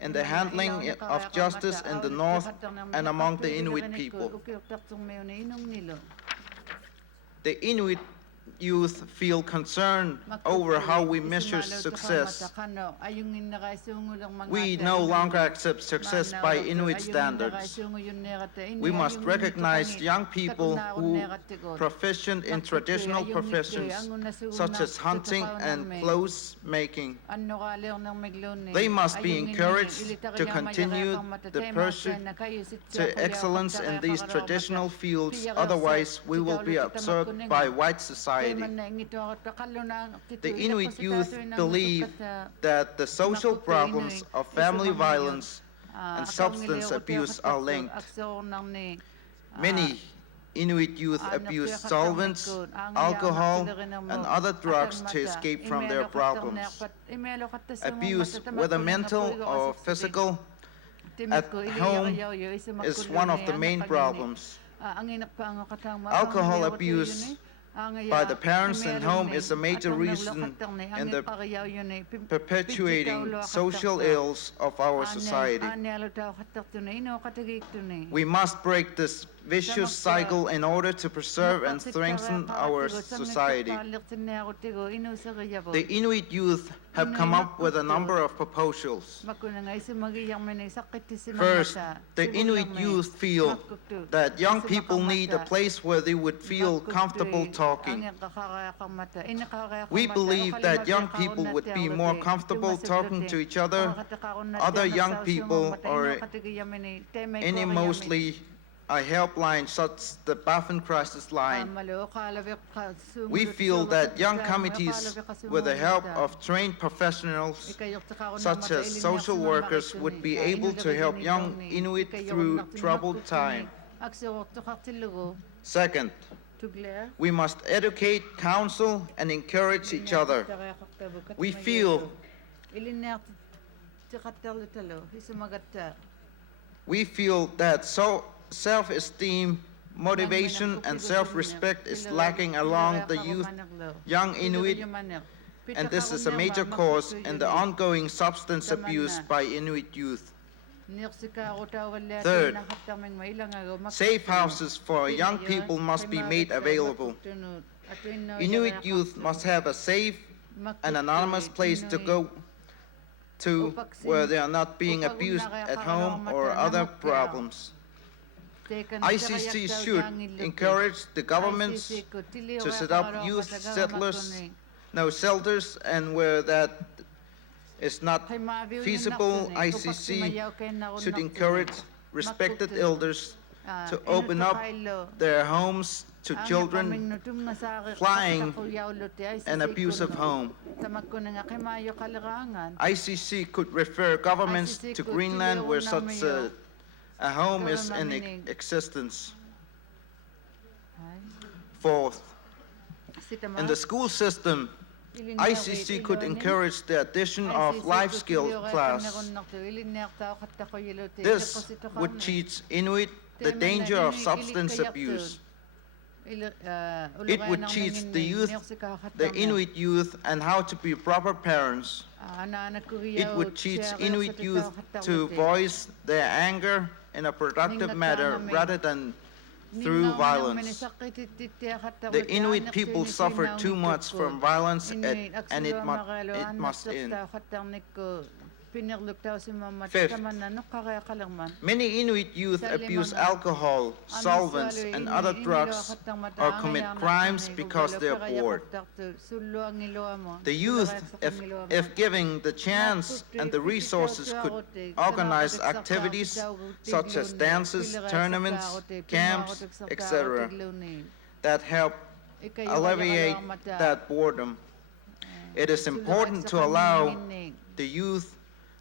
in the handling of justice in the north and among the Inuit people. The Inuit youth feel concerned over how we measure success. We no longer accept success by Inuit standards. We must recognize young people who are proficient in traditional professions such as hunting and clothes making. They must be encouraged to continue the pursuit to excellence in these traditional fields, otherwise we will be absorbed by white society. The Inuit youth believe that the social problems of family violence and substance abuse are linked. Many Inuit youth abuse solvents, alcohol, and other drugs to escape from their problems. Abuse, whether mental or physical, at home is one of the main problems. Alcohol abuse by the parents in home is a major reason in the perpetuating social ills of our society. We must break this vicious cycle in order to preserve and strengthen our society. The Inuit youth have come up with a number of proposals. First, the Inuit youth feel that young people need a place where they would feel comfortable talking. We believe that young people would be more comfortable talking to each other, other young people, or any mostly a helpline such as the Baffin Crisis Line. We feel that young committees, with the help of trained professionals such as social workers, would be able to help young Inuit through troubled time. Second, we must educate, counsel, and encourage each other. We feel that self-esteem, motivation, and self-respect is lacking along the young Inuit, and this is a major cause in the ongoing substance abuse by Inuit youth. Third, safe houses for young people must be made available. Inuit youth must have a safe and anonymous place to go to where they are not being abused at home or other problems. ICC should encourage the governments to set up youth shelters, and where that is not feasible, ICC should encourage respected elders to open up their homes to children flying an abusive home. ICC could refer governments to Greenland where such a home is in existence. Fourth, in the school system, ICC could encourage the addition of life skill class. This would teach Inuit the danger of substance abuse. It would teach the Inuit youth, and how to be proper parents. It would teach Inuit youth to voice their anger in a productive manner rather than through violence. The Inuit people suffer too much from violence, and it must end. Fifth, many Inuit youth abuse alcohol, solvents, and other drugs or commit crimes because they are bored. The youth, if given the chance and the resources, could organize activities such as dances, tournaments, camps, etc. that help alleviate that boredom. It is important to allow the youth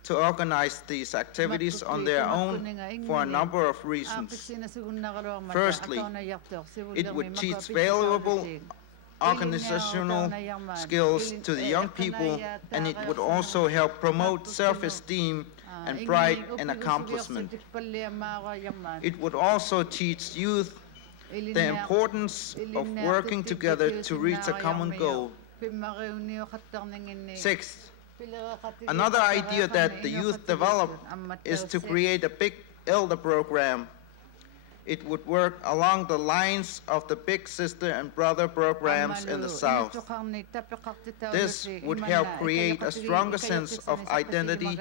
to organize these activities on their own for a number of reasons. Firstly, it would teach valuable organizational skills to the young people, and it would also help promote self-esteem and pride in accomplishment. It would also teach youth the importance of working together to reach a common goal. Sixth, Another idea that the youth developed is to create a big elder program. It would work along the lines of the big sister and brother programs in the South. This would help create a stronger sense of identity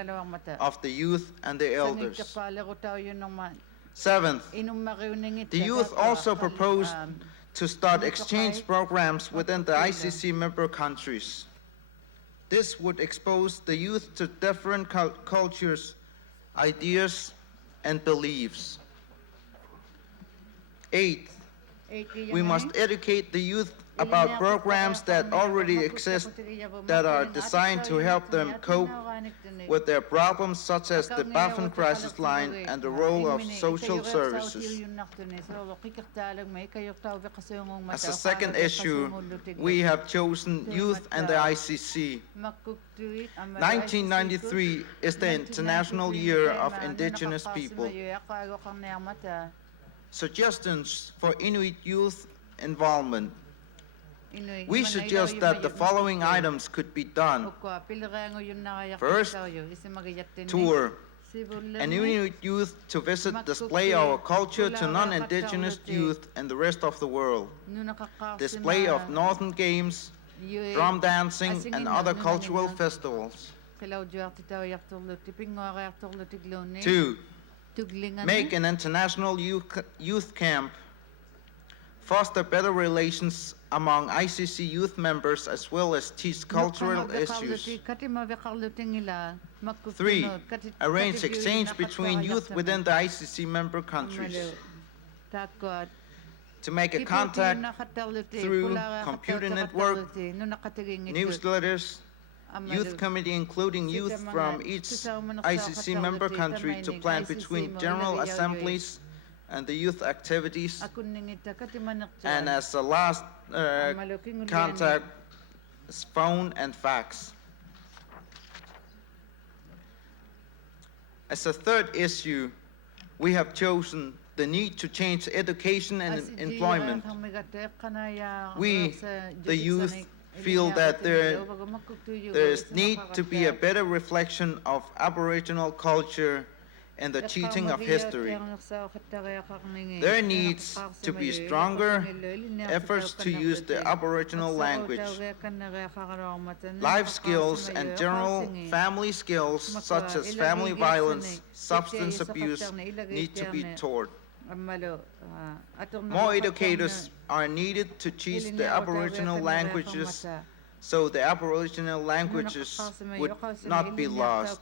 of the youth and the elders. Seventh, the youth also proposed to start exchange programs within the ICC member countries. This would expose the youth to different cultures, ideas, and beliefs. Eighth, we must educate the youth about programs that already exist that are designed to help them cope with their problems, such as the Baffin Crisis Line and the role of social services. As a second issue, we have chosen youth and the ICC. 1993 is the International Year of Indigenous People. Suggestions for Inuit youth involvement. We suggest that the following items could be done. First, tour an Inuit youth to visit, display our culture to non-Indigenous youth and the rest of the world. Display of northern games, drum dancing, and other cultural festivals. 2. Make an international youth camp. Foster better relations among ICC youth members as well as teach cultural issues. 3. Arrange exchange between youth within the ICC member countries. To make a contact through computer network, newsletters, youth committee including youth from each ICC member country to plan between general assemblies and the youth activities, and as a last contact, phone and fax. As a third issue, we have chosen the need to change education and employment. We, the youth, feel that there need to be a better reflection of Aboriginal culture and the teaching of history. There needs to be stronger efforts to use the Aboriginal language. Life skills and general family skills such as family violence, substance abuse need to be taught. More educators are needed to teach the Aboriginal languages so the Aboriginal languages would not be lost.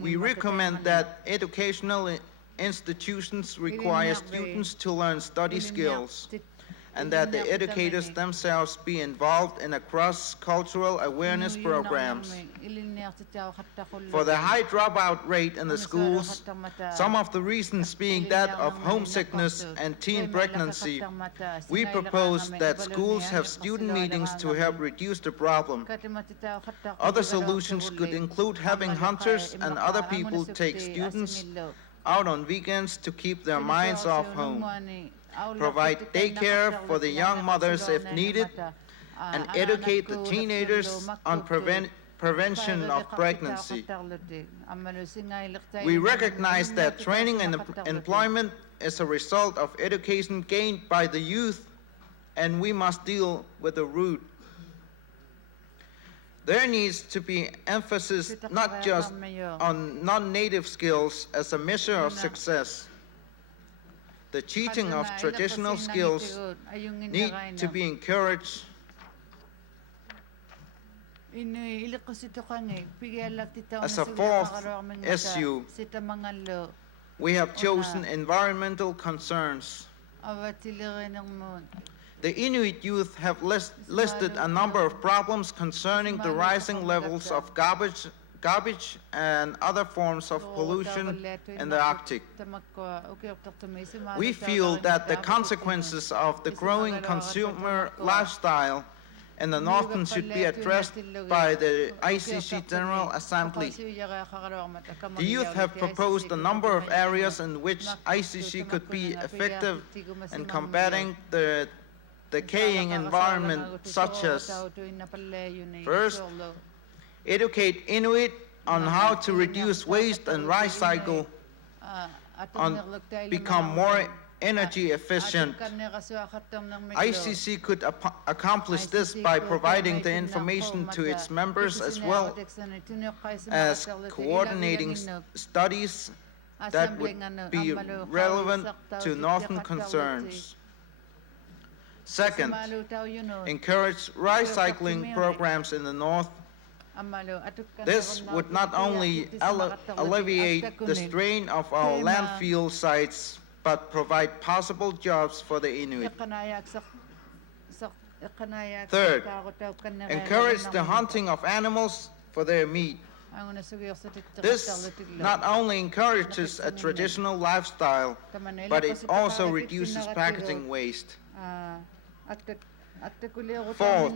We recommend that educational institutions require students to learn study skills, and that the educators themselves be involved in a cross-cultural awareness programs. For the high dropout rate in the schools, some of the reasons being that of homesickness and teen pregnancy, we propose that schools have student meetings to help reduce the problem. Other solutions could include having hunters and other people take students out on weekends to keep their minds off home. Provide daycare for the young mothers if needed, and educate the teenagers on prevention of pregnancy. We recognize that training and employment is a result of education gained by the youth, and we must deal with the root. There needs to be emphasis not just on non-native skills as a measure of success. The teaching of traditional skills need to be encouraged. As a fourth issue, we have chosen environmental concerns. The Inuit youth have listed a number of problems concerning the rising levels of garbage and other forms of pollution in the Arctic. We feel that the consequences of the growing consumer lifestyle in the Northern should be addressed by the ICC General Assembly. The youth have proposed a number of areas in which ICC could be effective in combating the decaying environment, such as, first, educate Inuit on how to reduce waste and recycle, and become more energy efficient. ICC could accomplish this by providing the information to its members as well as coordinating studies that would be relevant to northern concerns. Second, encourage recycling programs in the north. This would not only alleviate the strain of our landfill sites, but provide possible jobs for the Inuit. Third, encourage the hunting of animals for their meat. This not only encourages a traditional lifestyle, but it also reduces packaging waste. Fourth,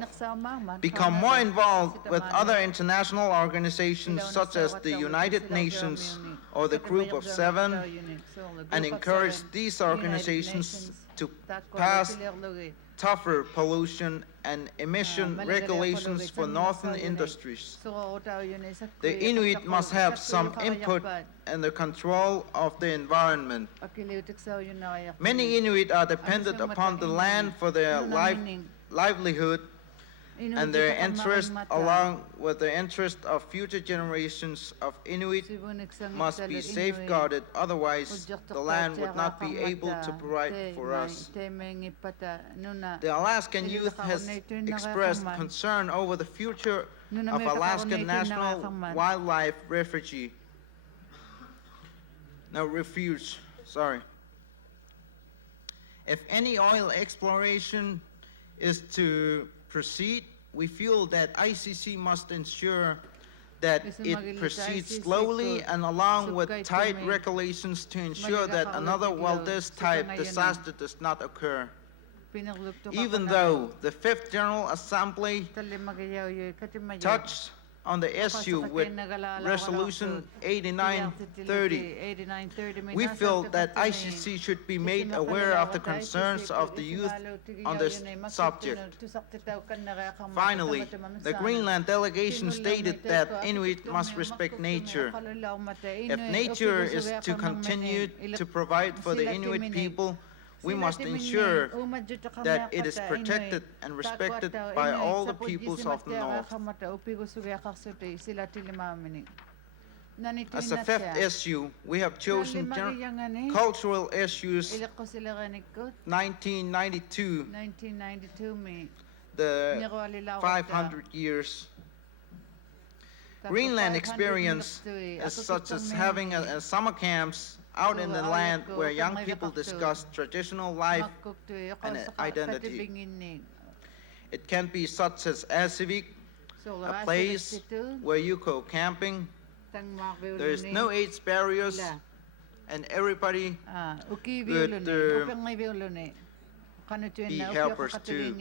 become more involved with other international organizations such as the United Nations or the Group of Seven, and encourage these organizations to pass tougher pollution and emission regulations for northern industries. The Inuit must have some input in the control of the environment. Many Inuit are dependent upon the land for their livelihood, and their interest, along with the interest of future generations of Inuit, must be safeguarded. Otherwise, the land would not be able to provide for us. The Alaskan youth has expressed concern over the future of Alaskan National Wildlife Refuge. If any oil exploration is to proceed, we feel that ICC must ensure that it proceeds slowly and along with tight regulations to ensure that another Valdez-type disaster does not occur. Even though the Fifth General Assembly touched on the issue with Resolution 8930, we feel that ICC should be made aware of the concerns of the youth on this subject. Finally, the Greenland delegation stated that Inuit must respect nature. If nature is to continue to provide for the Inuit people, we must ensure that it is protected and respected by all the peoples of the North. As a fifth issue, we have chosen cultural issues 1992, the 500 years. Greenland experience is such as having a summer camps out in the land where young people discuss traditional life and identity. It can be such as Asivik, a place where you go camping. There is no age barriers, and everybody would be helpers too.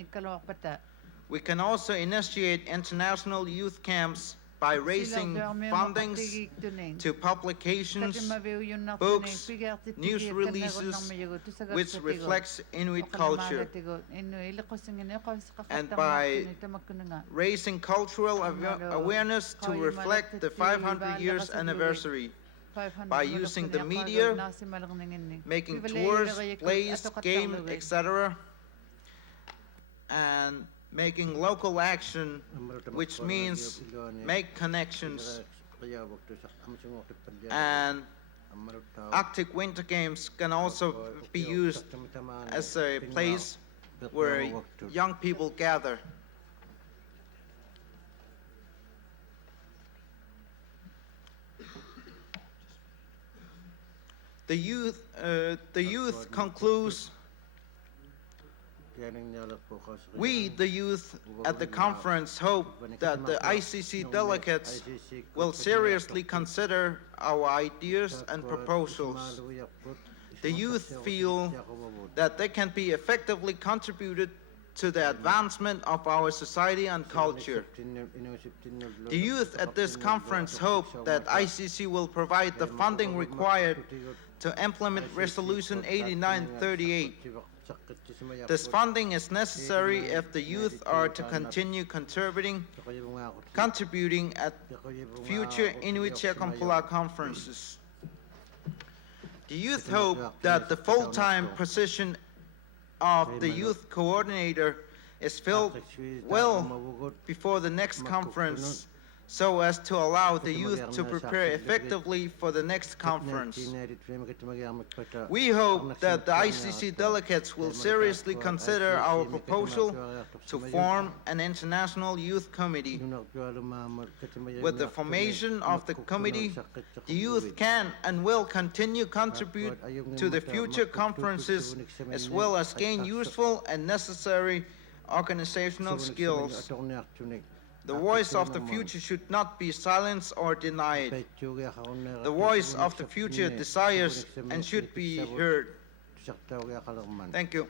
We can also initiate international youth camps by raising fundings to publications, books, news releases, which reflects Inuit culture, and by raising cultural awareness to reflect the 500 years anniversary, by using the media, making tours, plays, games, etc., and making local action, which means make connections. And Arctic Winter Games can also be used as a place where young people gather. The youth concludes, we, the youth at the conference, hope that the ICC delegates will seriously consider our ideas and proposals. The youth feel that they can be effectively contributed to the advancement of our society and culture. The youth at this conference hope that ICC will provide the funding required to implement Resolution 8938 This funding is necessary if the youth are to continue contributing at future Inuit circumpolar conferences. The youth hope that the full-time position of the youth coordinator is filled well before the next conference, so as to allow the youth to prepare effectively for the next conference. We hope that the ICC delegates will seriously consider our proposal to form an international youth committee. With the formation of the committee, the youth can and will continue contribute to the future conferences, as well as gain useful and necessary organizational skills. The voice of the future should not be silenced or denied. The voice of the future desires and should be heard. Thank you.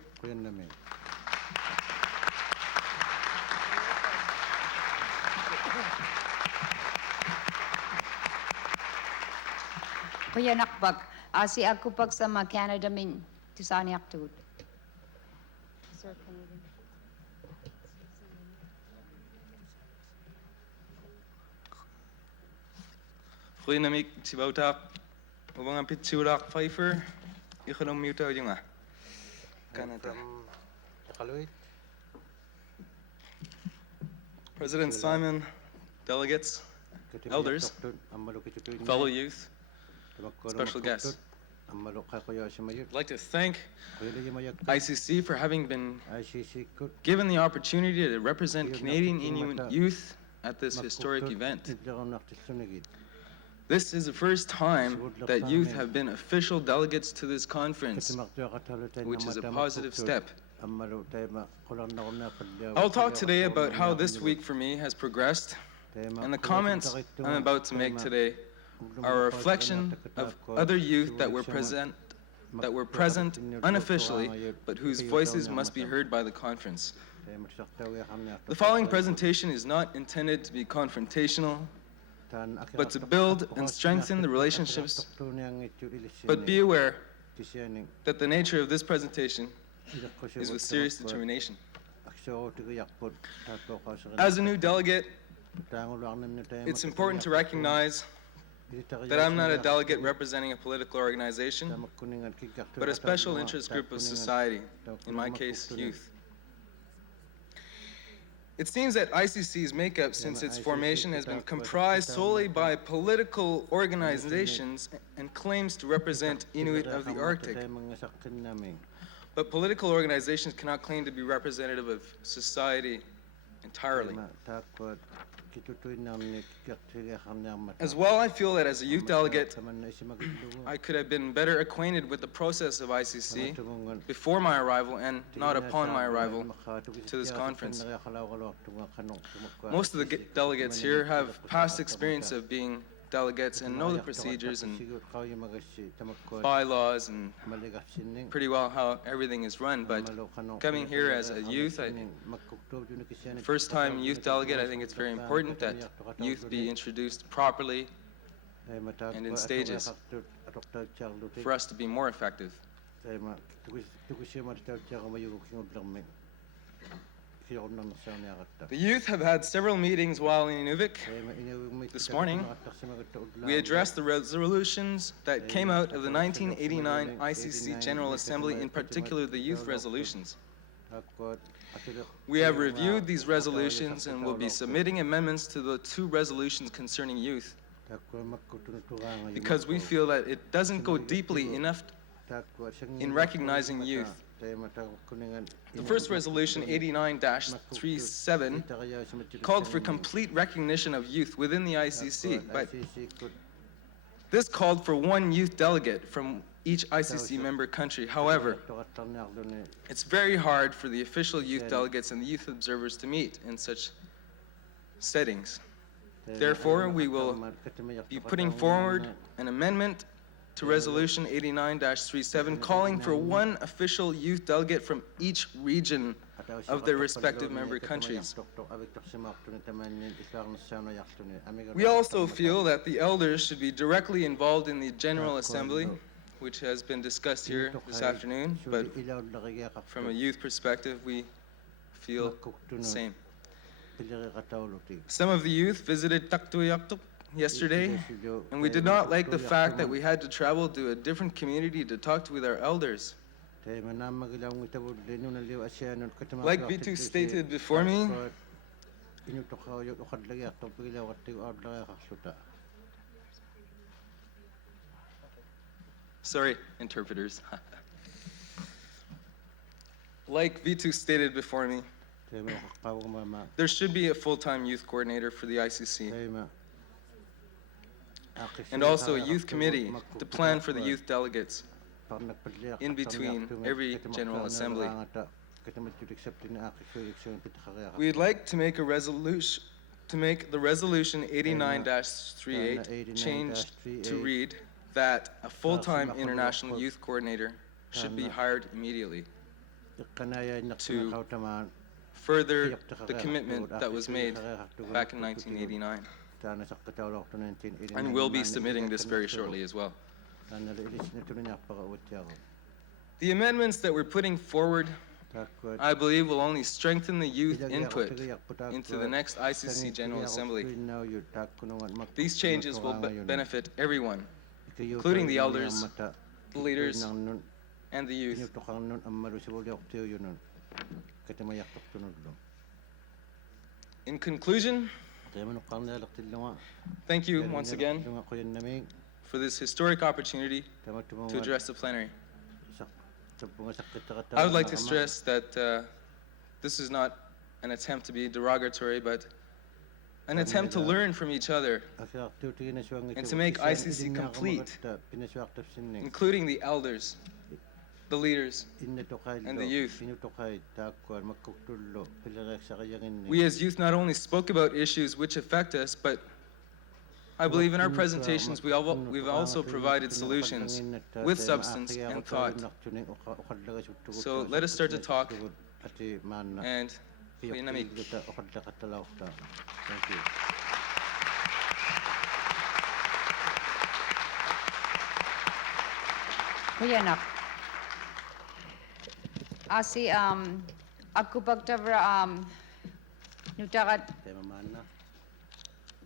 Kuya nakbag, si ako pag sa mga Canada min, tusani aktud. Sir, Canadian. Goedemiddag, Sibouta. Ubang Pitsurak Pfeiffer. Econom Muta Junga. Canada. President Simon, delegates, elders, fellow youth, special guests. I'd like to thank ICC for having been given the opportunity to represent Canadian Inuit youth at this historic event. This is the first time that youth have been official delegates to this conference, which is a positive step. I'll talk today about how this week for me has progressed, and the comments I'm about to make today are a reflection of other youth that were present unofficially, but whose voices must be heard by the conference. The following presentation is not intended to be confrontational, but to build and strengthen the relationships. But be aware that the nature of this presentation is with serious determination. As a new delegate, it's important to recognize that I'm not a delegate representing a political organization, but a special interest group of society, in my case, youth. It seems that ICC's makeup since its formation has been comprised solely by political organizations and claims to represent Inuit of the Arctic. But political organizations cannot claim to be representative of society entirely. As well, I feel that as a youth delegate, I could have been better acquainted with the process of ICC before my arrival and not upon my arrival to this conference. Most of the delegates here have past experience of being delegates and know the procedures and bylaws and pretty well how everything is run, but coming here as a youth, first-time youth delegate, I think it's very important that youth be introduced properly and in stages for us to be more effective. The youth have had several meetings while in Nunavut. This morning, we addressed the resolutions that came out of the 1989 ICC General Assembly, in particular the youth resolutions. We have reviewed these resolutions and will be submitting amendments to the two resolutions concerning youth, because we feel that it doesn't go deeply enough in recognizing youth. The first resolution, 89-37, called for complete recognition of youth within the ICC, but this called for one youth delegate from each ICC member country. However, it's very hard for the official youth delegates and the youth observers to meet in such settings. Therefore, we will be putting forward an amendment to Resolution 89-37, calling for one official youth delegate from each region of their respective member countries. We also feel that the elders should be directly involved in the General Assembly which has been discussed here this afternoon, but from a youth perspective, we feel the same. Some of the youth visited Inuktitut yesterday, and we did not like the fact that we had to travel to a different community to talk with our elders. Like Vitu stated before me, sorry, interpreters. Like Vitu stated before me, there should be a full-time youth coordinator for the ICC, and also a youth committee to plan for the youth delegates in between every General Assembly. We'd like to make a resolution, to make the resolution 89-38 changed to read that a full-time international youth coordinator should be hired immediately to further the commitment that was made back in 1989. And we'll be submitting this very shortly as well. The amendments that we're putting forward, I believe, will only strengthen the youth input into the next ICC General Assembly. These changes will benefit everyone, including the elders, the leaders, and the youth. In conclusion, thank you once again for this historic opportunity to address the plenary. I would like to stress that this is not an attempt to be derogatory, but an attempt to learn from each other and to make ICC complete, including the elders, the leaders, and the youth. We as youth not only spoke about issues which affect us, but I believe in our presentations we've also provided solutions with substance and thought. So let us start to talk and Thank you. Kuyanak. Asi aku pagtabra nutakat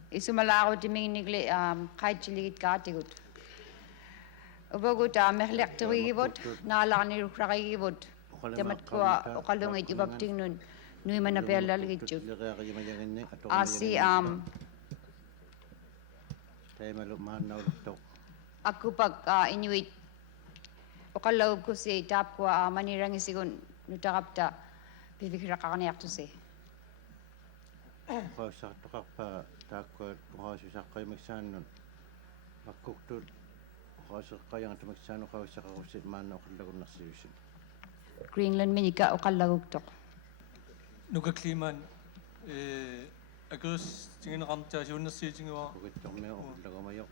isumalako timing nigli kahit chiligit katigut. Ubagut mehlek tuwigibot naalani rukrakigibot. Temat ko ukalungit ibabting nun nui manapelaligit. Asi aku pag Inuit ukalaw ko si tap ko manirang isigon nutakapta bibikira ka kaniyak to si. Kausak tukak pa takot kausak kayo magsanon makuktud kausak kayo ang magsanon kausak kausit man ukalaw na siyusin. Greenland minika ukalaw tok. Nukakliman agus tingin kamta siyon na siya tingwa. Bukit kong may ukalaw mayok.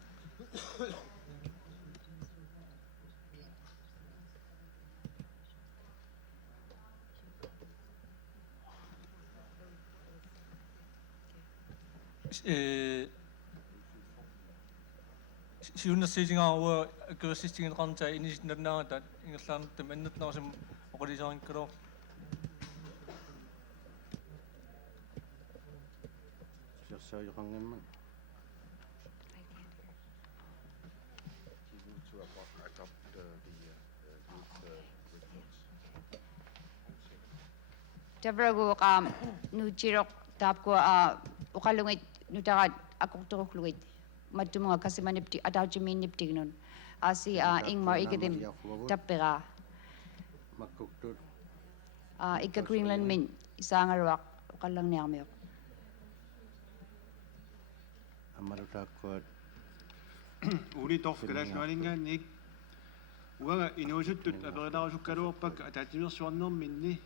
siyon na siya tingwa agus tingin kamta inis na that ingaslan temenut na kasi okalisang karo. So you can remember. Tabrago nuchirok tap ko ukalungit nutakat akok tuklungit madumong kasi manipti ataw chiminipti nun asi ingmar ikadim tapera Magkuktud. Ika Greenland min isang arawak ukalang niya mayok. Amarutakot. 우리 도프그라스마링가닉 우가 이노주뜻 아베르다주카로pak ататимерсуарнер минни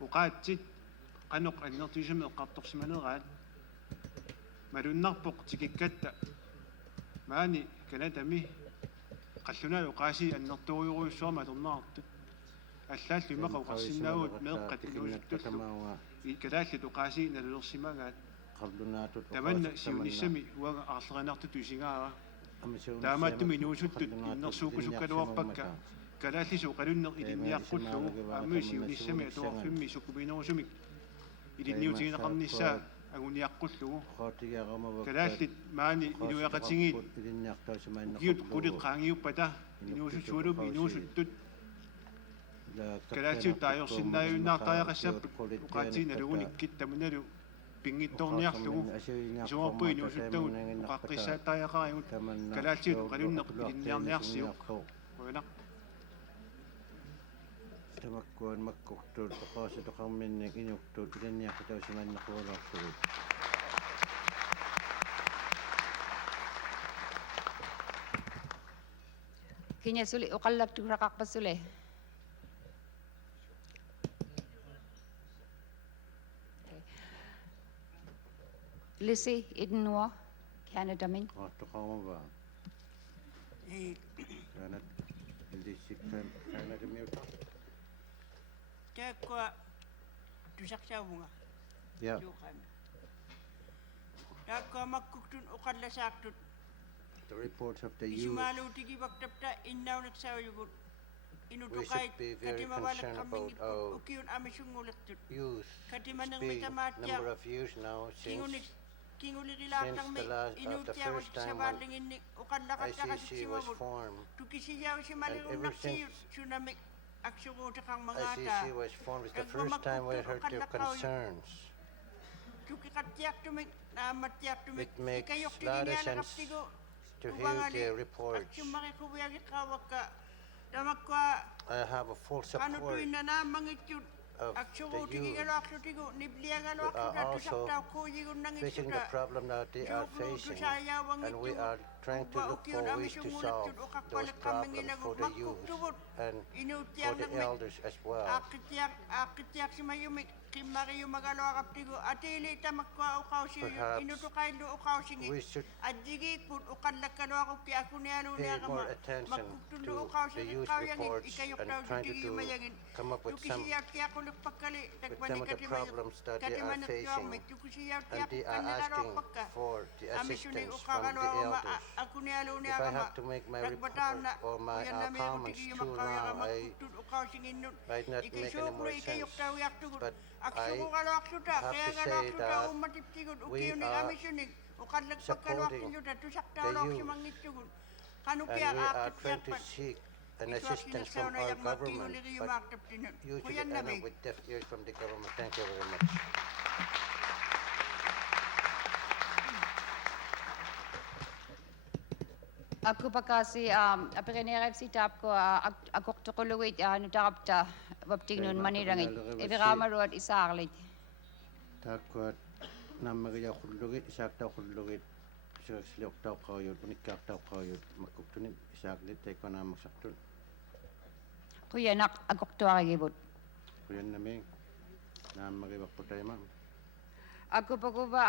уqaatsit qaноq аннертижим эққарторсиманераат малуннарпоқ тикиккатта маани канатами қаллунаа уqaaси аннерторюруйуссуарма аторнаарtut аллааллу имақа уқарсинаагут меэққат инуусуттуллу икалааллут уqaaси налулерсимагаат Qardunaatut. таманна сиунissami уага арлеринаартут усигаава таамааттум инуусуттут иннерсуукусуккалуарпакка калааллисуукалуннер илинниаққуллугу аамуисиунissами атуарфимми суккубинерусумик илинниутигинеқарниссаа агуниаққуллугу калааллит маани инуяқатингиит киут қулит qaangiuppata инуусуссуалуми инуусуттут калаатиут таajorsinnaajunnaartariaqassapпут уqaatiiналугуниккит тамуналу пингитторниарлугу исуарпу инуусуттагут уқаққиссааттариақаригут калаатиут қалуннеқ илинниарниарсиуq уинақ тамаккуан маккуктут оқаасатоқарминник инуктут илинниаққитаусиманнеқуалаартугут Kinyasuli uqallaktugraqarpassule. Lisi idnua Canada min. qaattoqarmava kanat illissikkan Canada miuta Takwa tusaqsaavunga. ja Takwa makkuktun uqallasaaqtut the reports of the youth isumaaluutigivaktapta innauneqsaavayugut inutuqait be very concerned about our ukiun amisunguliqtut youth katimanermitamaattia number of years now since kingulirilaartarmi inuutiagut savaallinginni ICC was uqallaqattaqasitsivagut formed tukisiyaushimalirunnarsiyut sunamik aksuruutiqarmangaata ICC was formed. It's the first time we heard their concerns. tukiqattiartumik naammattiartumik It makes a lot of sense to hear their reports. aksummariquviagiqqaavakka tamakwa I have a full support qanutuinnanaammangittut of the youth aksuruutigigaluarlutigu who nibliagaluarluta are also facing tusaqtauquuyigunnagittut the problem that they are facing, and we are trying to look for ways to solve those problems for the youth and for the elders as well. aqittiarsimayumik qimmariumagaluaqaptigu atiili tamakwa uqausi inutuqaillu uqausingi We should addigiikput uqallakkaluaqukki pay akunialuuniaqama more attention makkuktundu to the uqausingi youth qauyangit reports and trying to ikayuqtausigimayagin come up with some tukisiyauttiaqulukpakkali with some of the problems that they are facing, and they are asking for the assistance from the elders. If I have to make my report or my comments too long, I might not make any more sense. But I have to say that we are supporting the youth, and we are trying to seek an assistance from our government, but usually end up with deaf ears from the government. Thank you very much. Aku pakasi apirenerep si tap ko akoktoquluit nutarapta waptignun manirangit eviramaruat isaarlit. Taakkuat nammariaqullugi isaaqtauqullugit siaqsliortauqqaajut unikkaartauqqaajut makkuktuni isaaqlit taikkuanaamaksartut Kuyanak akoktuarigibut. kuyannami naammarivaqqutaima Aku pakuba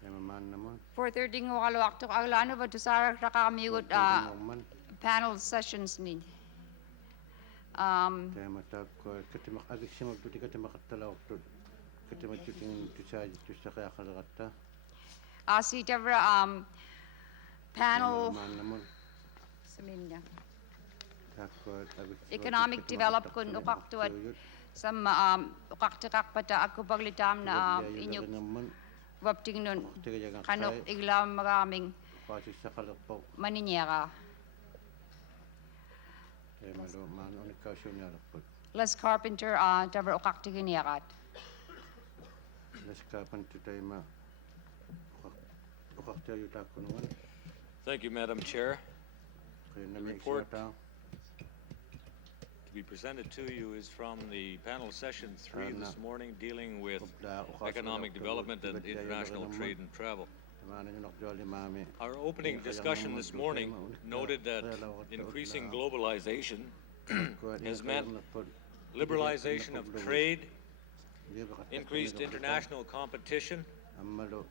taimamaannamun 4:30 ngokaluaqtuq aglanu ba tusarak raqamigut panel sessions ni. taimataakkuat katimaq agissimaktuti katimaqattalaortut katimattutin tusaajitussaqiaqaleqatta Asi tavra panel maannamun saminna taakkuat economic development kun uqaqtuat samma uqaqtiqaqpata akupaglitam na inyuk waptignun kanuk iglam maraming paasissaqalerpoq maninyera. taimalu maanunikkaussuunialerput Les Carpenter tavra uqaqtiginierat. Les Carpenter taima uqaqtiajutaakkunugan Thank you, Madam Chair. qinnami report isiataa To be presented to you is from the panel session 3 this morning dealing with economic development and international trade and travel. Our opening discussion this morning noted that increasing globalization has meant liberalization of trade, increased international competition,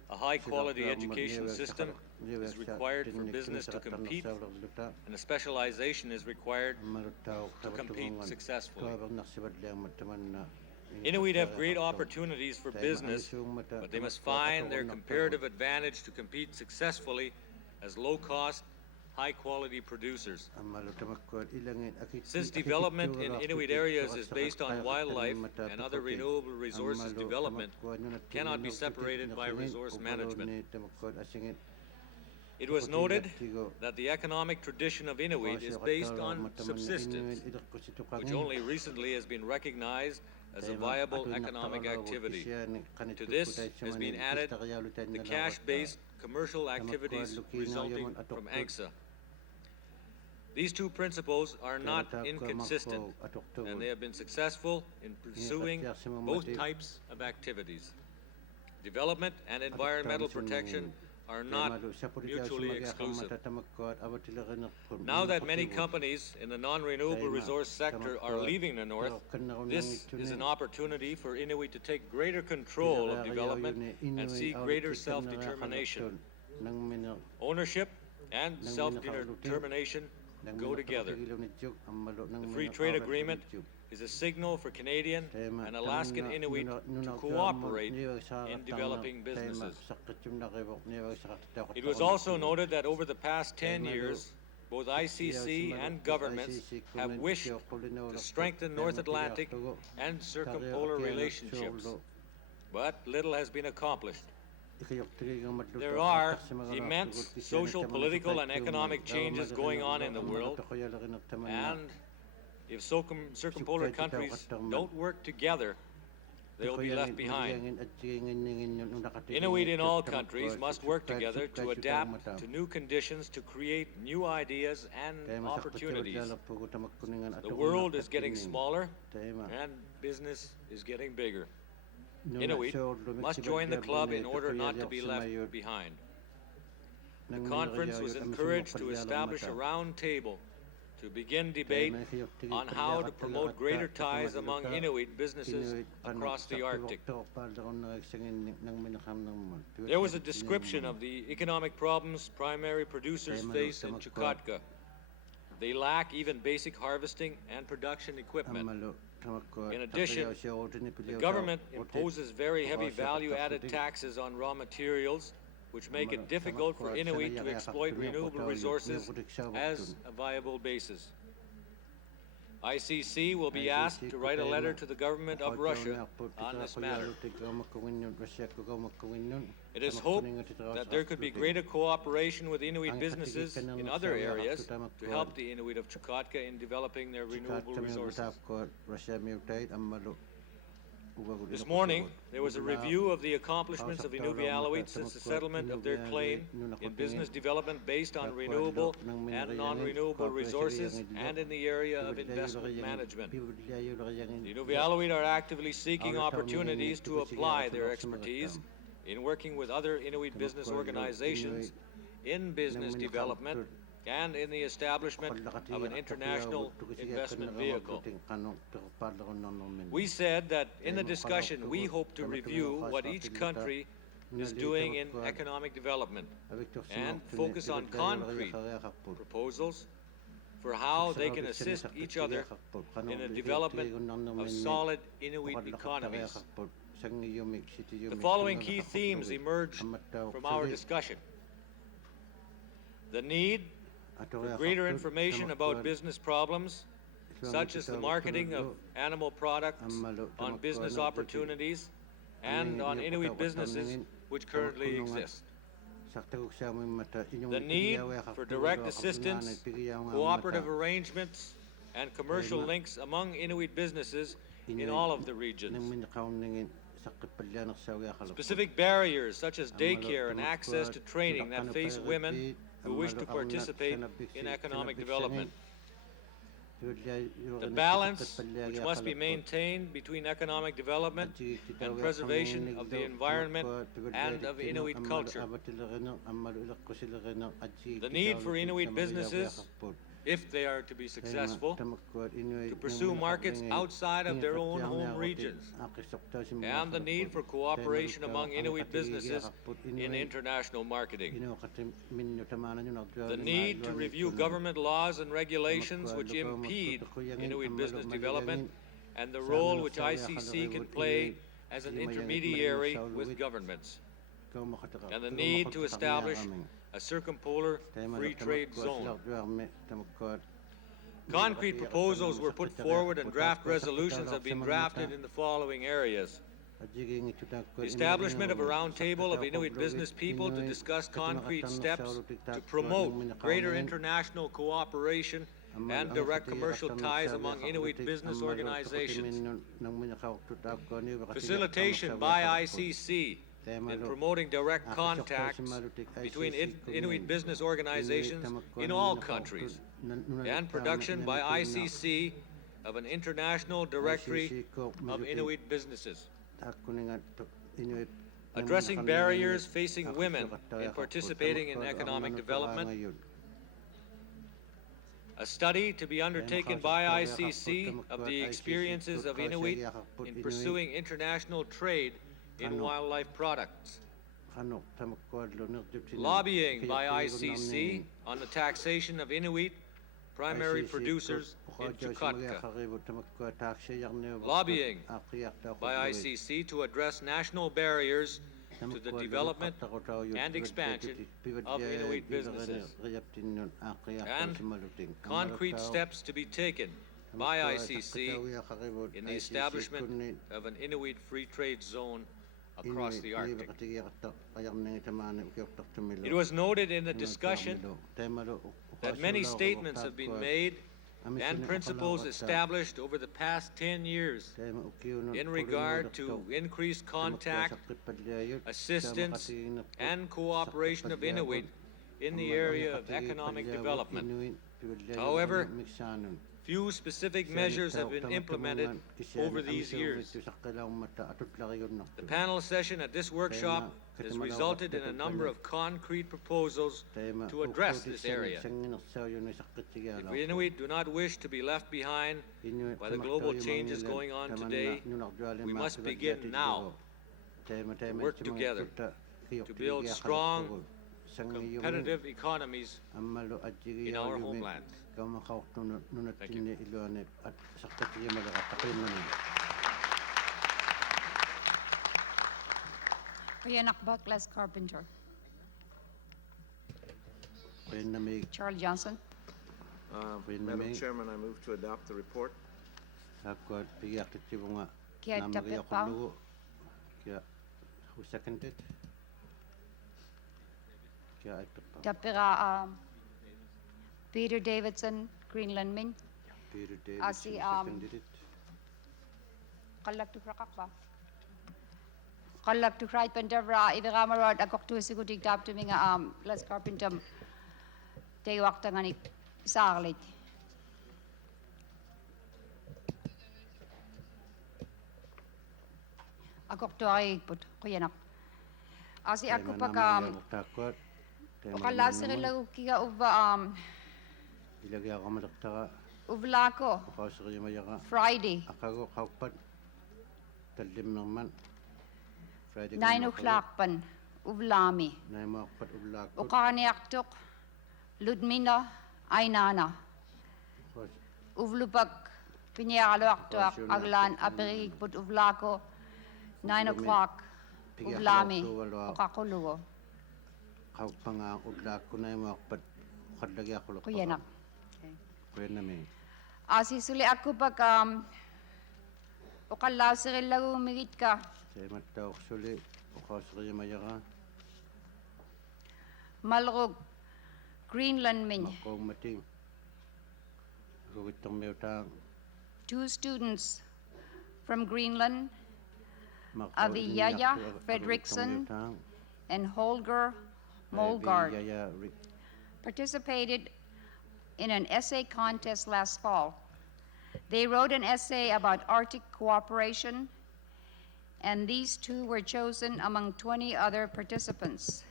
a high-quality education system is required for business to compete, and a specialization is required to compete successfully. Inuit have great opportunities for business, but they must find their comparative advantage to compete successfully as low-cost, high-quality producers. Since development in Inuit areas is based on wildlife and other renewable resources development cannot be separated by resource management. It was noted that the economic tradition of Inuit is based on subsistence, which only recently has been recognized as a viable economic activity. To this has been added the cash-based commercial activities resulting from ANCSA. These two principles are not inconsistent, and they have been successful in pursuing both types of activities. Development and environmental protection are not mutually exclusive. Now that many companies in the non-renewable resource sector are leaving the North, this is an opportunity for Inuit to take greater control of development and see greater self-determination. Ownership and self-determination go together. The Free Trade Agreement is a signal for Canadian and Alaskan Inuit to cooperate in developing businesses. It was also noted that over the past 10 years, both ICC and governments have wished to strengthen North Atlantic and circumpolar relationships, but little has been accomplished. There are immense social, political, and economic changes going on in the world, and if circumpolar countries don't work together, they will be left behind. Inuit in all countries must work together to adapt to new conditions, to create new ideas and opportunities. The world is getting smaller and business is getting bigger. Inuit must join the club in order not to be left behind. The conference was encouraged to establish a round table to begin debate on how to promote greater ties among Inuit businesses across the Arctic. There was a description of the economic problems primary producers face in Chukotka. They lack even basic harvesting and production equipment. In addition, the government imposes very heavy value-added taxes on raw materials, which make it difficult for Inuit to exploit renewable resources as a viable basis. ICC will be asked to write a letter to the government of Russia on this matter. It is hoped that there could be greater cooperation with Inuit businesses in other areas to help the Inuit of Chukotka in developing their renewable resources. This morning, there was a review of the accomplishments of Inuvialuit since the settlement of their claim in business development based on renewable and non-renewable resources and in the area of investment management. The Inuvialuit are actively seeking opportunities to apply their expertise in working with other Inuit business organizations in business development and in the establishment of an international investment vehicle. We said that in the discussion we hope to review what each country is doing in economic development and focus on concrete proposals for how they can assist each other in the development of solid Inuit economies. The following key themes emerged from our discussion: the need for greater information about business problems, such as the marketing of animal products, on business opportunities, and on Inuit businesses which currently exist. The need for direct assistance, cooperative arrangements, and commercial links among Inuit businesses in all of the regions. Specific barriers such as daycare and access to training that face women who wish to participate in economic development. The balance which must be maintained between economic development and preservation of the environment and of Inuit culture. The need for Inuit businesses, if they are to be successful, to pursue markets outside of their own home regions, and the need for cooperation among Inuit businesses in international marketing. The need to review government laws and regulations which impede Inuit business development, and the role which ICC can play as an intermediary with governments. and the need to establish a circumpolar free trade zone. Concrete proposals were put forward and draft resolutions have been drafted in the following areas. The establishment of a roundtable of Inuit business people to discuss concrete steps to promote greater international cooperation and direct commercial ties among Inuit business organizations. Facilitation by ICC in promoting direct contacts between Inuit business organizations in all countries, and production by ICC of an international directory of Inuit businesses. Addressing barriers facing women in participating in economic development. A study to be undertaken by ICC of the experiences of Inuit in pursuing international trade in wildlife products. Lobbying by ICC on the taxation of Inuit primary producers in Chukotka. Lobbying by ICC to address national barriers to the development and expansion of Inuit businesses. And concrete steps to be taken by ICC in the establishment of an Inuit free trade zone across the Arctic. It was noted in the discussion that many statements have been made and principles established over the past 10 years in regard to increased contact, assistance, and cooperation of Inuit in the area of economic development. However, few specific measures have been implemented over these years. The panel session at this workshop has resulted in a number of concrete proposals to address this area. If the Inuit do not wish to be left behind by the global changes going on today, we must begin now to work together to build strong, competitive economies in our homeland. Thank you. Kuyanakbak, Les Carpenter. Charles Johnson. Madam Chairman, I move to adopt the report. Kia Tapirpao. Who seconded? Tapira Peter Davidson, Greenland Min. Peter Asi, Davidson seconded it. Kalak to Krakakba. Kalak to Carpenter, Iviramarod, Akoktu Sikutik Tap to Minga, Les Carpenter, Tewaktanganik, Sarlit. Akoktu ay put, Kuyanak. Asi ako pag, Okalasir lang kiga uba, Ilagay ako malaktaka. Uvlako, Pakasari mayaka. Friday, Akago kaupat. Talim naman. Friday 9 o'clock pan, Uvlami. 9 makpat ulak. Ukaniaktok, Ludmina, Ainana. Uvlupak, Pinyakaloaktok, Aglan, Aperig, put Uvlako, 9 o'clock, Uvlami, Ukakulugo. Kaupanga ulak ko na makpat. Kadlagi ako lakta. Kuyanak. Kuyan namin. Asi suli ako pag, ukalasir lang umigit ka. Saya matawag suli. Pakasari mayaka. Malrog, Greenland Min. Makong mating. Ruwitang mayutang. 2 students from Greenland, Aviyaya Fredrickson and Holger Molgard, participated in an essay contest last fall. They wrote an essay about Arctic cooperation, and these 2 were chosen among 20 other participants.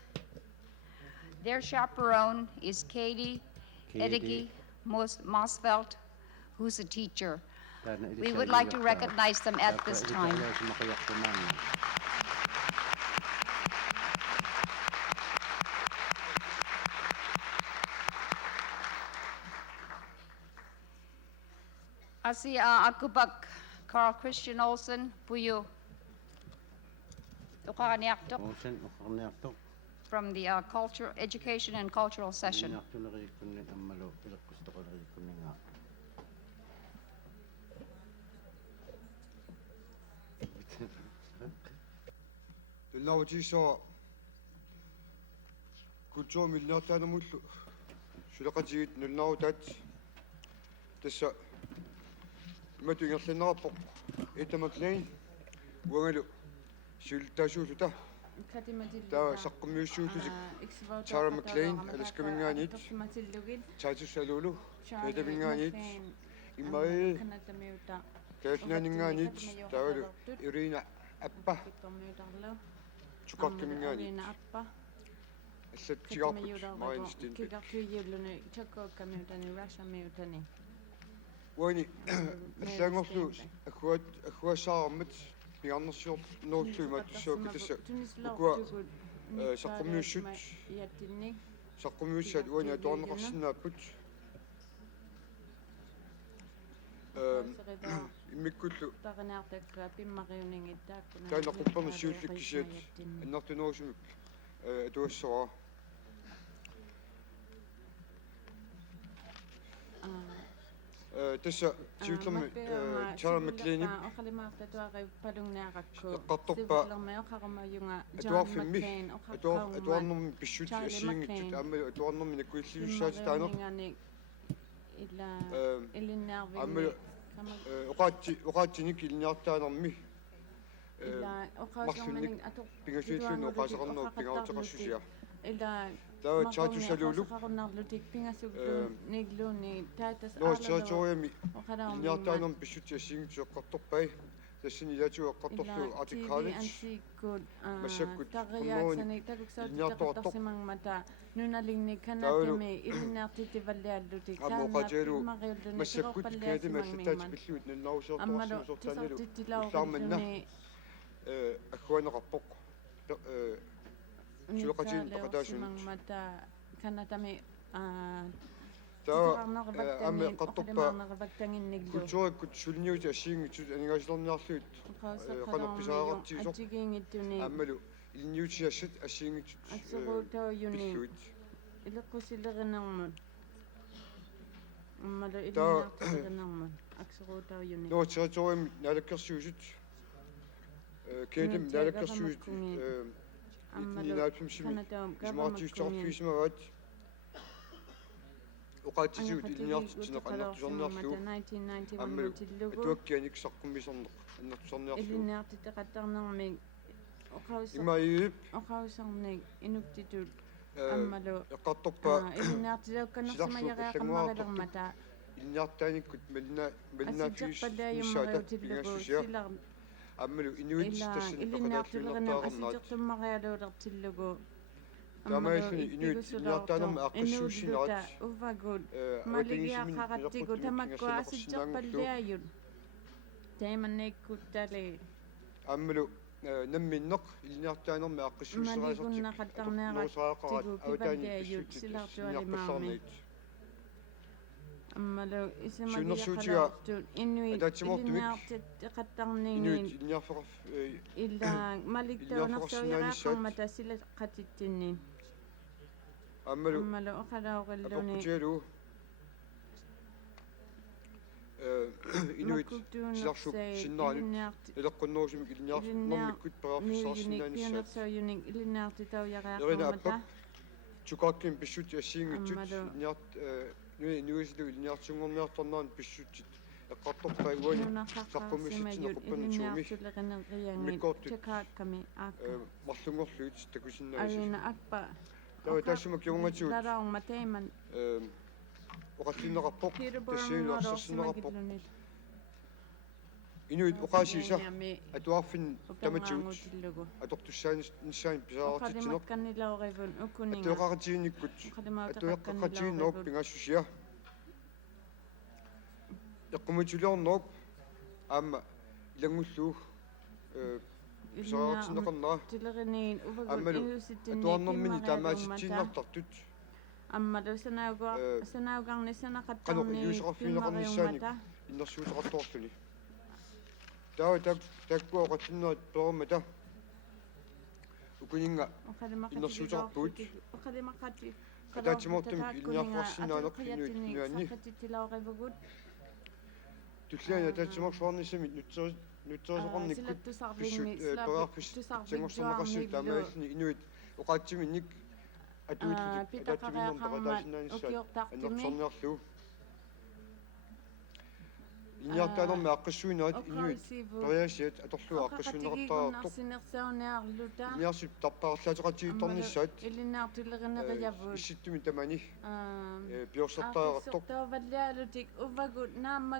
Their chaperone is Katie Edigi Mosfelt, who's a teacher. We would like to recognize them at this time. Asi Akubak Carl Christian Olsen, Puyo. uqaraniartoq Onsen uqarniartoq. from the culture, education and cultural session. Inartunerikunni ammalu ilaqqustoqalerikunninga. Nunavutiso kultur milnertaanamullu sulaqatigit nunnarutat tassa matungerlinnerappoq itamaklein uangalu sultaasuuluta taa saqqummiussuulutik Tara McLean alaskamingaanit taatusalulu ketamingaanit imai kaafnaningaanit taalu Irina appa Chukakimingaanit assattigarput mainstinpit Wani allangorlu akhuassaarmat piarnersior noorluimat tussuakitassa ukua saqqummiussat uani atuarneqarsinnaapput immikkullu taanaqupperni siullikkisiat annartunuusumik atuassora tassa siullermi Tara McLeanik eqqartorpa atuarfimmi atuarnermi pissut assiingitsit aammalu atuarnermi nakkuilliussaati taaner aammalu oqaattinik ilniartaanermi marlunnik pingasuilluun oqaasaqarnerup pingautaqarsusia taa taatusaluluk North Territoriumi ilniartaanermi pissuti assiingitsu eqqartorpai tassini ilatu eqqartorlu Arctic College massakkut qummuuni ilniartorattoq ammoqatialu massakkut kaatimi allataati pilluut nunnarusiortoarsuusortaanalu ullarmanna agguaneqarpoq sulaqatiin peqataasunut taa amme eqqartorpa kultuurikkut sulniuti assiingitsut anigaasilerniarluut qanerpisaaqartigisoq aammalu ilniutiassat assiingitsut pilluut North Territoriumi naalakkersuusut keetim naalakkersuusut ninaatpimsimi ismaartiustarfiismavaat oqaatisiut ilniartutineq annartusorniarlugu aammalu atuakkianik saqqummisorneq annartusorniarlugu imaiip Inuktitut eqqartorpa silarluq ilniartaanikkut malnaafius missaata pingassusia aammalu Inuit tassinneqalaarluinertaaqarnaat taamaalluni Inuit ilniartaanerma aaqqissuussinarat awatangisimin aammalu namminneq ilniartaanerma aaqqissuusseraasartik atuqnuusaaqarat awataani pissutit Sunnersuutiga ataatsimortumik Inuit ilniarfaqarf aammalu apoqqutialu Inuit silarsuk sinnaanut eleqqunnerusumik ilniarnermikkut peraarfissaarsinaanissat erina appak tukakkim pissuti assiingitsut ilniart nuislu ilniartungorniartornaan pissutsit eqqartorpa uani saqqumissitsinnequppanituumi mikkortut marlungorluut takusinnaasi tawa taassumak yungatiut oqallinneqarpoq tassiiluarsarsinneqarpoq Inuit oqaasiisa atuarfin tamatiut atortussaani pisaaqartitsineq atueqaqatiginnikkut atueqqaqatiginnerup pingassusia eqqumituliornerup aamma ilangulluug pisaaqartinneqarnera aammalu atuarnermini taamaasittiinnertartut qanuq iuseqarfiineqarnissaani innersuuteqartoorluni tawa takkua oqallinnerat perummata ukuninga innersuutarpuut атаатимортум илниарфарсинаанеқ Inuit нуанни туллиани атаатиморсуарнисами нутсерисоқорниккут писсут пераарпис сангорсамақассут таамаални Inuit оқаатсиминник атуутли атаатиминнерм тақатаасинааниссаат аннерсорниарлу инниартаанерми аққиссуинаат Inuit периасиат аторлуа аққиссуинеқартаартоқ инниарсут тарпаарлаатеқатигитторниссаат исситтуми тамани пиорсертааратоқ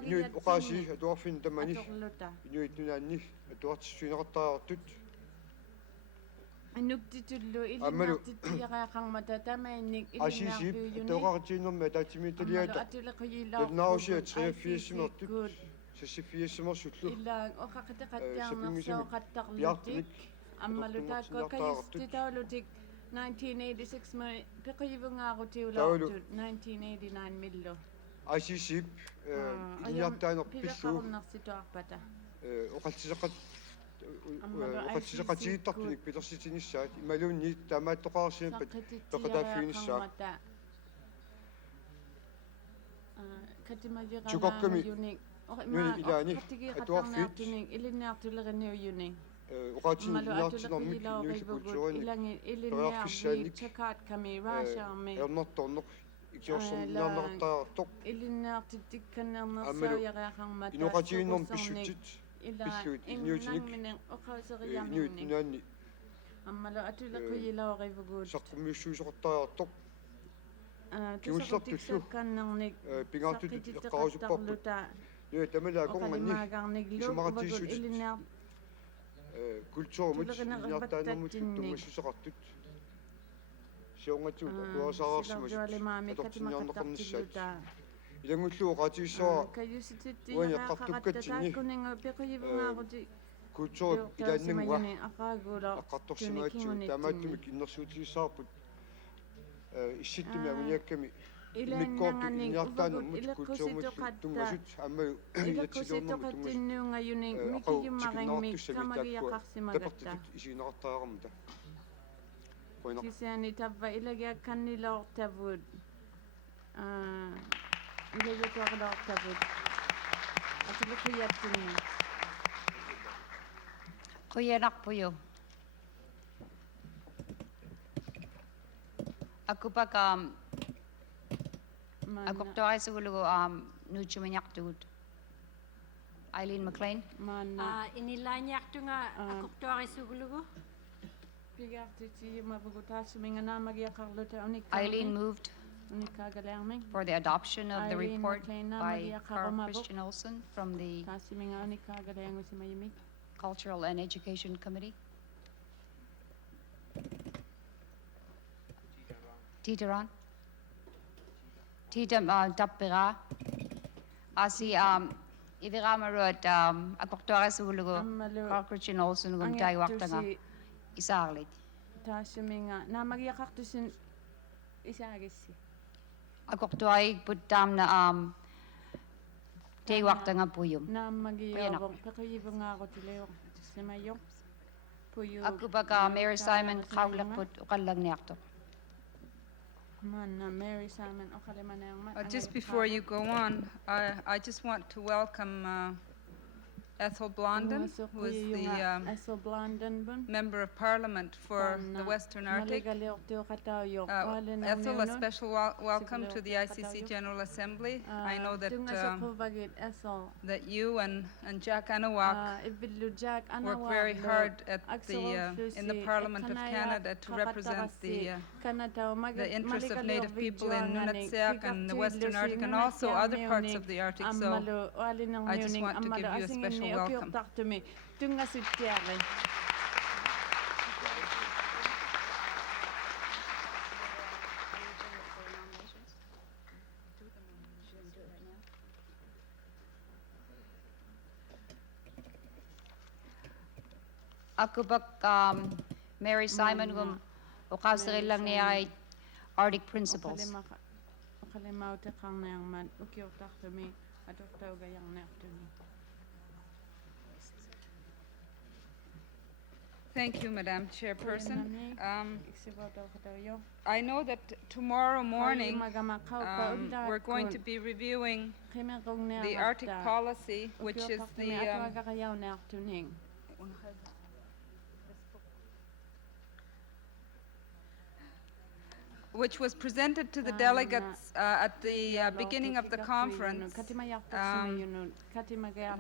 Inuit оқааси атуарфин тамани Inuit нунаанни атуартиссуинеқартаартут Inuktitullu ilinartittiaqaaqarmata tamainnik ICC атоқартииннэрми атаатимиталиата нааусиа 83-мертут сассиффиассимерсуллу илаан оқақатеқаттиарнерсооқаттарлутик аммалутааккуаккаиститаулутик 1986 ма пеқивунгаарутиулаартут 1989 миллу ICC инниартаанерпиллу пеқарнерситуарпата оқалтисеқат оқалтисеқатигиттартуник пилерситиниссаат ималуунни таамааттоқарсиаппат пеқатааффиуниссаа чукокками нуни илаани атуарфит илинниартулеринниуюни оқаатини илиартинэрмик нуиллукултуурини пераарфиссааник чакаат ками раашаарми ернэрторнеқ икиорсорниарнеқартаартоқ илинниартиттикканнернерсааяреақармата иноқатигиннэрм писсутит пиллуит Inuitiник Inuit нуанни аммала атулеқуилаоривгуут саққумиуссуусоқартаартоқ киуллертуллу пингаартут эққарусуппарпут нуа тамалаакорнганни сумаратиссут культуурмут инниартаанермут туммассусеқартут сионгатсуут акуасаараарсимасут аторсиниарнеқарниссаат илангуллу оқаатиссоо уаниаққартуккатсинни культур илааннангуа аққарторсимаатсуу таамааттумик иннерсуутилиссаарпут исситтуми амуниакками миккоорпик инниартаанермут культуурмут тунгасут аммаю илаккуситоқаттиннуунгааюни микигиммаринми камагиақарсимагатта исинеқартаарамта кисяни тавва илагиакканнилоортавут илагиатуарлоортавут атулеқиаттини Kuyanakpuyo. Aku pak aku tuai segulugo nuchuminyaktut. Eileen McLean. Inilanyaktunga aku tuai segulugo. Eileen moved for the adoption of the report by Carl Christian Olsen from the Cultural and Education Committee. Titaran. Titam Tapira. Asi Iviramaruat Akoktora Sulugo, Carl Christian Olsen, Gumtaiwaktanga, Isarlit. Tashiminga, Namagiakaktusin Isagisi. Akoktoy Putamna Taiwaktanga Puyum. Namagiakong Kakayivanga Simayo. Akupaka Mary Simon Kaulaput Ukalagniakto. Mary Simon just before you go on, I just want to welcome Ethel Blondin, who is the Member of Parliament for the Western Arctic. Ethel, a special welcome to the ICC General Assembly. I know that that you and Jack Anawak work very hard at in the Parliament of Canada to represent the interests of Native people in Nunatsiaq and the Western Arctic and also other parts of the Arctic. So I just want to give you a special welcome. Ako Mary Simon gum ukasri lang niya ay Arctic Principles. Thank you, Madam Chairperson. I know that tomorrow morning we're going to be reviewing the Arctic policy, which is which was presented to the delegates at the beginning of the conference.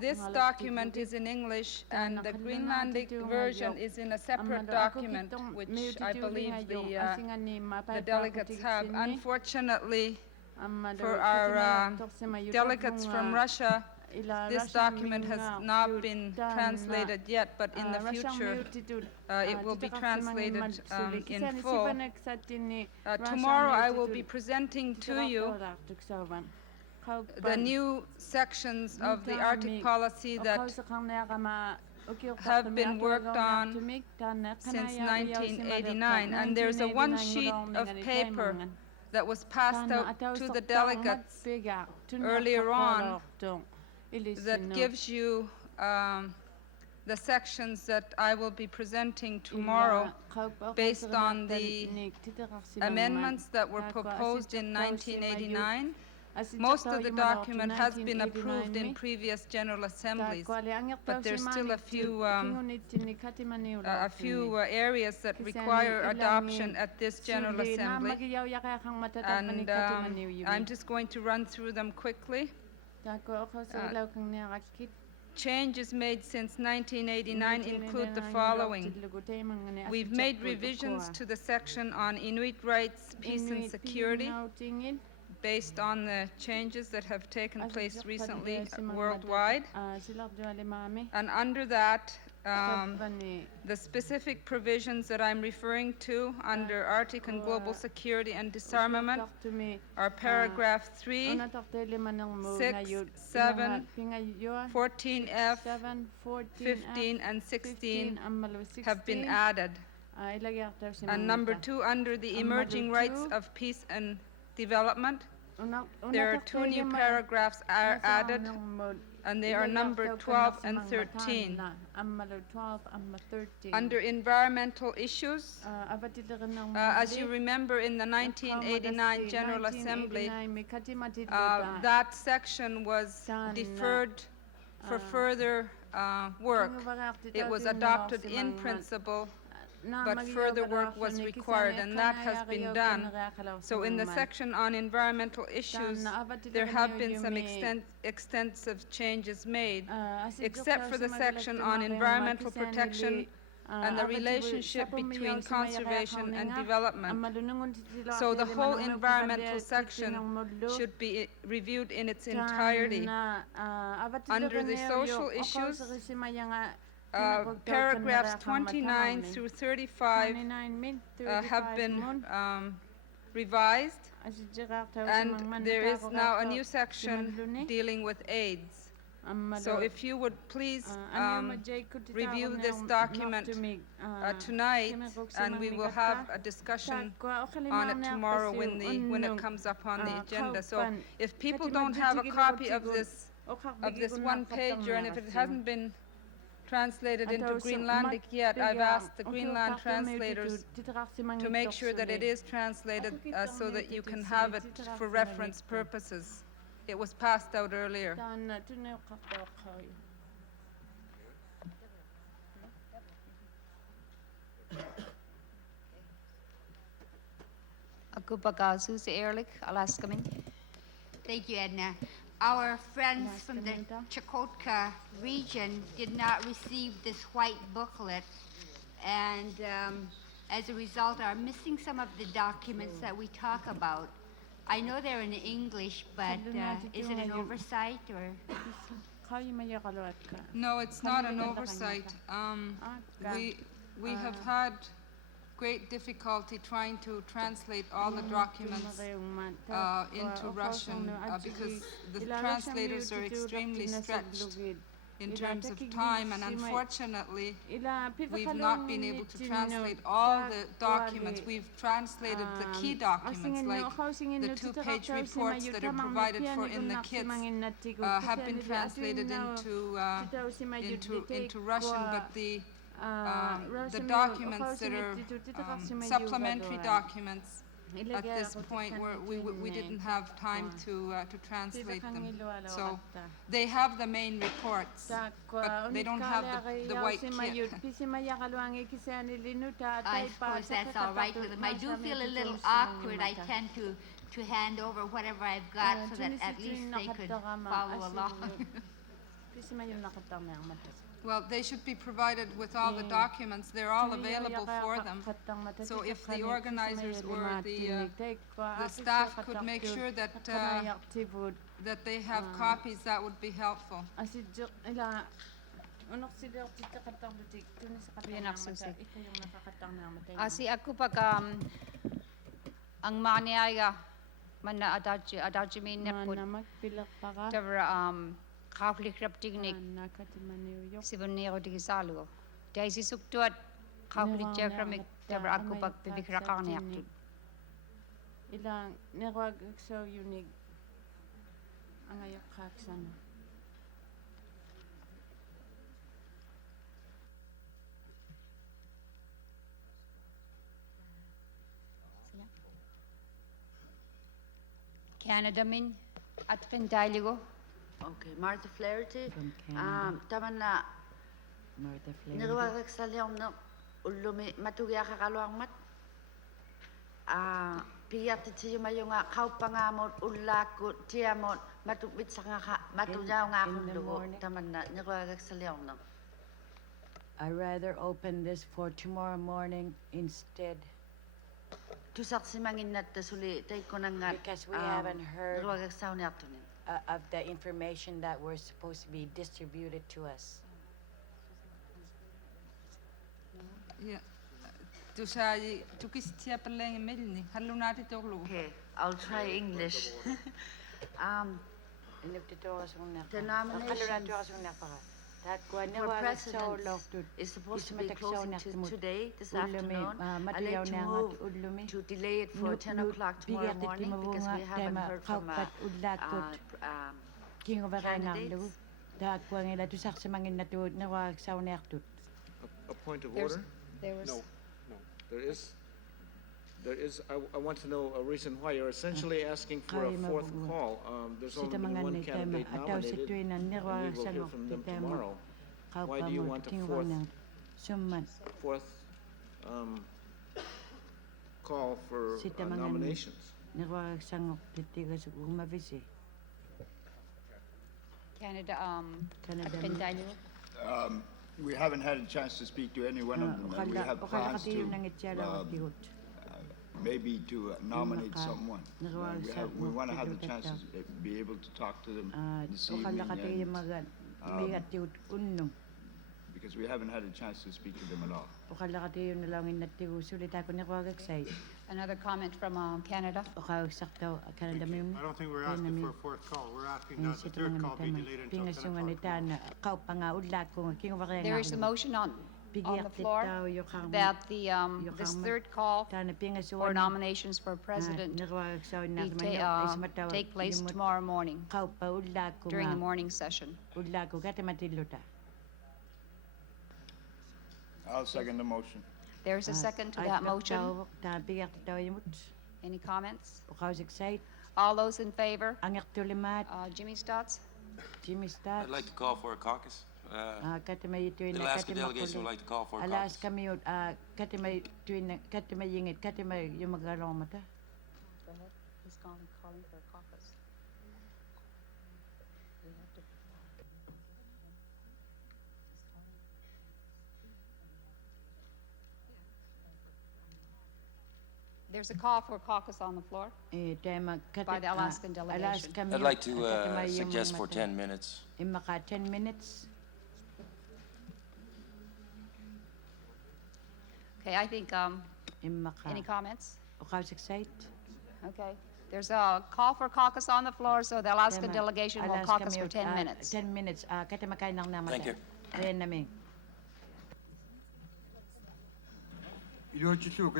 This document is in English, and the Greenlandic version is in a separate document, which I believe the delegates have. Unfortunately, for our delegates from Russia, this document has not been translated yet, but in the future it will be translated in full. Tomorrow I will be presenting to you the new sections of the Arctic policy that have been worked on since 1989, and there's a one sheet of paper that was passed out to the delegates earlier on that gives you the sections that I will be presenting tomorrow based on the amendments that were proposed in 1989. Most of the document has been approved in previous General Assemblies, but there's still a few areas that require adoption at this General Assembly, and I'm just going to run through them quickly. Changes made since 1989 include the following. We've made revisions to the section on Inuit rights, peace and security based on the changes that have taken place recently worldwide. And under that, the specific provisions that I'm referring to under Arctic and Global Security and Disarmament are paragraph 3, 6, 7, 14F, 15, and 16 have been added. And number 2, under the emerging rights of peace and development, there are 2 new paragraphs added, and they are numbered 12 and 13. Under environmental issues, as you remember in the 1989 General Assembly, that section was deferred for further work. It was adopted in principle, but further work was required, and that has been done. So in the section on environmental issues, there have been some extensive changes made, except for the section on environmental protection and the relationship between conservation and development. So the whole environmental section should be reviewed in its entirety. Under the social issues, paragraphs 29 through 35 have been revised, and there is now a new section dealing with AIDS. So if you would please review this document tonight, and we will have a discussion on it tomorrow when it comes up on the agenda. So if people don't have a copy of this one-pager, and if it hasn't been translated into Greenlandic yet, I've asked the Greenland translators to make sure that it is translated so that you can have it for reference purposes. It was passed out earlier. Thank you, Edna. Our friends from the Chukotka region did not receive this white booklet, and as a result are missing some of the documents that we talk about. I know they're in English, but is it an oversight or? No, it's not an oversight. We have had great difficulty trying to translate all the documents into Russian because the translators are extremely stretched in terms of time, and unfortunately we've not been able to translate all the documents. We've translated the key documents, like the 2-page reports that are provided for in the kits have been translated into Russian, but the the documents that are supplementary documents. At this point, we didn't have time to translate them. So they have the main reports, but they don't have the white kit. I suppose that's all right with them. I do feel a little awkward. I tend to hand over whatever I've got so that at least they could follow along. Well, they should be provided with all the documents. They're all available for them. So if the organizers or the staff could make sure that that they have copies, that would be helpful. Asi aku pag ang maniaya mana adaji minakut tavra Catholic Reptignik Sibonero di Gisaluo. Daisy Suktuat Catholic Jeffremic tavra aku pag bibikrakang yaktu. Ilang nerwag so unique ang ayak kaksan. Canada min at Kendaligo. Okay, Martha Flaherty. Tama na. Martha Flaherty. Nagawag sa liyong na ulumi matugya kakaluang mat. Piyat iti yung mayong kaupangamot ulakot tiyamot matupit sa nga matuyaw nga akong lugo. Tama na. Nagawag sa liyong na. I rather open this for tomorrow morning instead. Tusak si mangin nat suli tay ko nang because we haven't heard nagawag sa niya to ni. Of the information that were supposed to be distributed to us. Yeah. Okay, I'll try English. The nominations for president is supposed to be closing today, this afternoon. I'd like to move to delay it for 10 o'clock tomorrow morning because we haven't heard from candidates. A point of order? No. There is, I want to know a reason why you're essentially asking for a fourth call. There's only been one candidate nominated, and we will hear from them tomorrow. Why do you want a fourth call for nominations? Canada at Kendaligo. We haven't had a chance to speak to any one of them, and we have plans to maybe to nominate someone. We want to have the chance to be able to talk to them this evening, because we haven't had a chance to speak to them at all. Another comment from Canada. I don't think we're asking for a fourth call. We're asking that the third call be delayed until 10 o'clock. There is a motion on the floor that this third call for nominations for president take place tomorrow morning during the morning session. I'll second the motion. There's a second to that motion. Any comments? All those in favor? Jimmy Stotts? I'd like to call for a caucus. The Alaska delegation would like to call for a caucus. Go ahead. He's calling for a caucus. There's a call for a caucus on the floor by the Alaskan delegation. I'd like to suggest for 10 minutes. 10 minutes. Okay, I think, any comments? Okay. Okay. There's a call for caucus on the floor, so the Alaskan delegation will caucus for 10 minutes. 10 minutes. Thank you. Inuktitut,